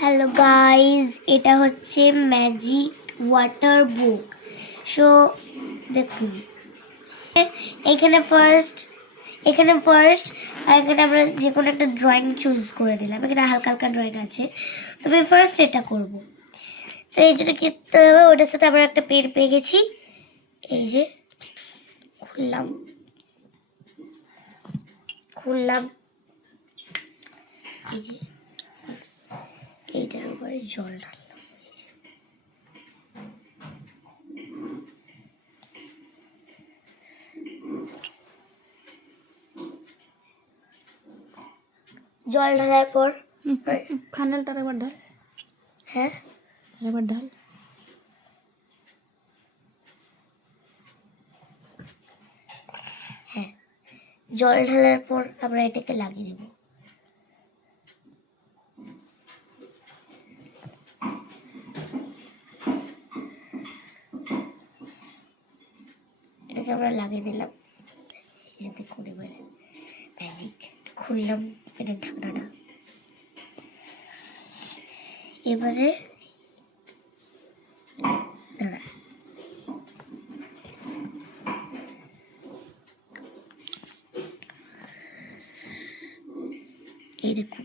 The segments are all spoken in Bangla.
হ্যালো গাইজ, এটা হচ্ছে ম্যাজিক ওয়াটার বুক। সো দেখুন, এখানে ফার্স্ট এখানে আমরা যে কোনো একটা ড্রয়িং চুজ করে দিলাম। এখানে হালকা হালকা ড্রয়িং আছে, তবে ফার্স্ট এটা করব। তো এই জন্য করতে হবে, ওটার সাথে আমরা একটা পেন পেয়ে গেছি। এই যে খুললাম এই যে এইটার উপরে জল ঢাললাম। জল ঢালার পর ফাইনালটা এবার ঢাল। হ্যাঁ, এবার ঢাল। হ্যাঁ, জল ঢালার পর আমরা এটাকে লাগিয়ে দেব। এটাকে আমরা লাগিয়ে দিলাম। দেখুন এবারে ম্যাজিক। খুললাম পেনের ঢাকনাটা। এবারে দাঁড়া, এই দেখুন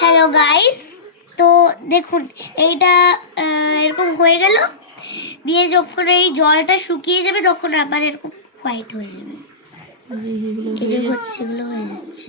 হ্যালো গাইস, তো দেখুন এইটা এরকম হয়ে গেল। দিয়ে যখন এই জলটা শুকিয়ে যাবে তখন আবার এরকম হোয়াইট হয়ে যাবে। এই যে হচ্ছে, এগুলো হয়ে যাচ্ছে।